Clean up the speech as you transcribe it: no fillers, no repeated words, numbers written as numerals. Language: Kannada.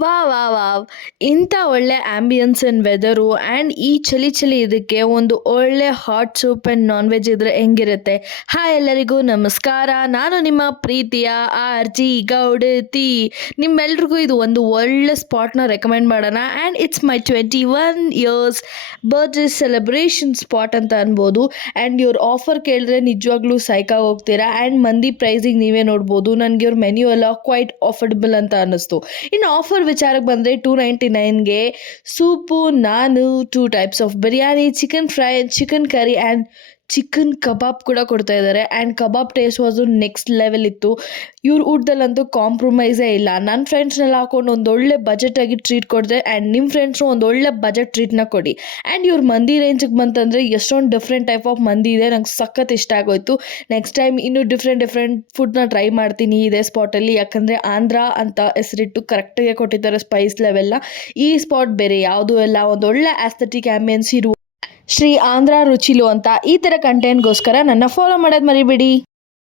ವಾವ್! ಇಂಥ ಒಳ್ಳೆ ಆಂಬಿಯನ್ಸ್ ಅಂಡ್ ವೆದರು ಆ್ಯಂಡ್ ಈ ಚಳಿ ಇದಕ್ಕೆ ಒಂದು ಒಳ್ಳೆ hot soup and non veg ಇದ್ರೆ ಹೆಂಗಿರುತ್ತೆ? ಹಾಯ್ ಎಲ್ಲರಿಗೂ ನಮಸ್ಕಾರ. ನಾನು ನಿಮ್ಮ ಪ್ರೀತಿಯ ಆರ್‌ಜಿ ಗೌಡತಿ. ನಿಮ್ಮೆಲ್ರಿಗೂ ಇದು ಒಂದು ಒಳ್ಳೆ ಸ್ಪಾಟ್‌ನ ರೆಕಮೆಂಡ್ ಮಾಡೋಣ and it's my 21 years birthday celebration spot ಅಂತ ಅನ್ಬೋದು. ಆ್ಯಂಡ್ ಇವ್ರ ಆಫರ್ ಕೇಳಿದ್ರೆ ನಿಜವಾಗ್ಲೂ ಸೈಕಾಗಿ ಹೋಗ್ತೀರಾ. ಆ್ಯಂಡ್ ಮಂದಿ ಪ್ರೈಸಿಂಗ್ ನೀವೇ ನೋಡ್ಬೋದು. ನನಗೆ ಇವ್ರ ಮೆನ್ಯೂ ಎಲ್ಲ ಕ್ವೈಟ್ ಅಫೋರ್ಡಬಲ್ ಅಂತ ಅನ್ನಿಸ್ತು. ಇನ್ನು ಆಫರ್ ವಿಚಾರಕ್ಕೆ ಬಂದರೆ 299ಗೆ soup, naan, 2 types of biryani, chicken fry, chicken curry and chicken kebab ಕೂಡ ಕೊಡ್ತಾ ಇದ್ದಾರೆ. And kebab taste was next level ಇತ್ತು. ಇವ್ರ ಊಟದಲ್ಲಂತೂ ಕಾಂಪ್ರಮೈಸೇ ಇಲ್ಲ. ನನ್ನ ಫ್ರೆಂಡ್ಸ್ನೆಲ್ಲ ಹಾಕೊಂಡು ಒಂದೊಳ್ಳೆ ಬಜೆಟಾಗಿ ಟ್ರೀಟ್ ಕೊಡಿದೆ. ಆ್ಯಂಡ್ ನಿಮ್ಮ ಫ್ರೆಂಡ್ಸ್ನು ಒಂದೊಳ್ಳೆ ಬಜೆಟ್ ಟ್ರೀಟ್ನ ಕೊಡಿ. ಆ್ಯಂಡ್ ಇವ್ರ ಮಂದಿ ರೇಂಜಿಗೆ ಬಂತಂದರೆ ಎಷ್ಟೊಂದು ಡಿಫ್ರೆಂಟ್ ಟೈಪ್ ಆಫ್ ಮಂದಿ ಇದೆ. ನಂಗೆ ಸಖತ್ ಇಷ್ಟ ಆಗೋಯ್ತು. ನೆಕ್ಸ್ಟ್ ಟೈಮ್ ಇನ್ನೂ ಡಿಫ್ರೆಂಟ್ ಫುಡ್ನ ಟ್ರೈ ಮಾಡ್ತೀನಿ ಇದೇ ಸ್ಪಾಟಲ್ಲಿ. ಯಾಕಂದರೆ ಆಂಧ್ರ ಅಂತ ಹೆಸರಿಟ್ಟು ಕರೆಕ್ಟಾಗೆ ಕೊಟ್ಟಿದ್ದಾರೆ ಸ್ಪೈಸ್ ಲೆವೆಲ್ನ. ಈ ಸ್ಪಾಟ್ ಬೇರೆ ಯಾವುದೂ ಇಲ್ಲ. ಒಂದೊಳ್ಳೆ ಆಸ್ಥೆಟಿಕ್ ಆ್ಯಂಬಿಯನ್ಸ್ ಇರುವ ಶ್ರೀ ಆಂಧ್ರ ರುಚಿಲು ಅಂತ ಈ ಥರ ಕಂಟೆಂಟ್ಗೋಸ್ಕರ ನನ್ನ ಫಾಲೋ ಮಾಡೋದು ಮರಿಬೇಡಿ.